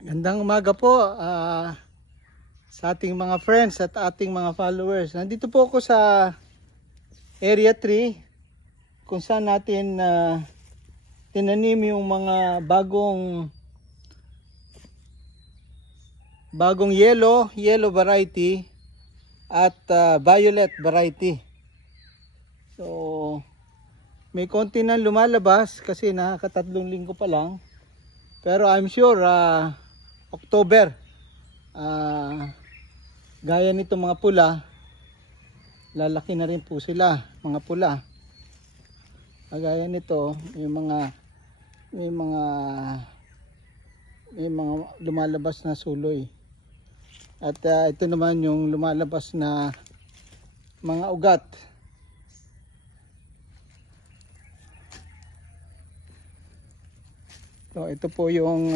Gandang umaga po sa ating mga friends at ating mga followers. Nandito po ako sa Area 3 kung saan natin tinanim yung mga bagong yellow variety at violet variety. So may konti nang lumalabas kasi nakakatatlong linggo pa lang. Pero I'm sure October, gaya nito mga pula, lalaki na rin po sila, mga pula. Gaya nito, may mga lumalabas na suloy. At ito naman yung lumalabas na mga ugat. So ito po yung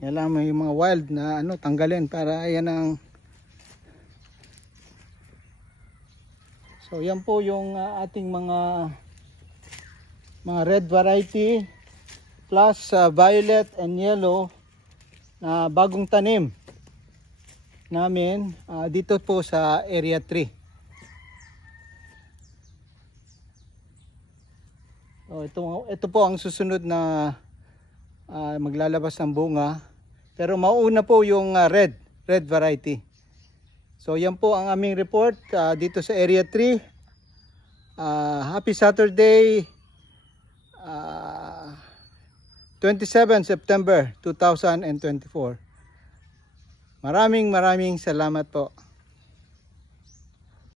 yan lang, may mga wild na tanggalin para ayan ang. So yan po yung ating mga red variety plus violet and yellow na bagong tanim namin dito po sa Area 3. So ito po ang susunod na maglalabas ng bunga, pero mauuna po yung red variety. So yan po ang aming report dito sa Area 3. Happy Saturday, 27 September 2024. Maraming salamat po.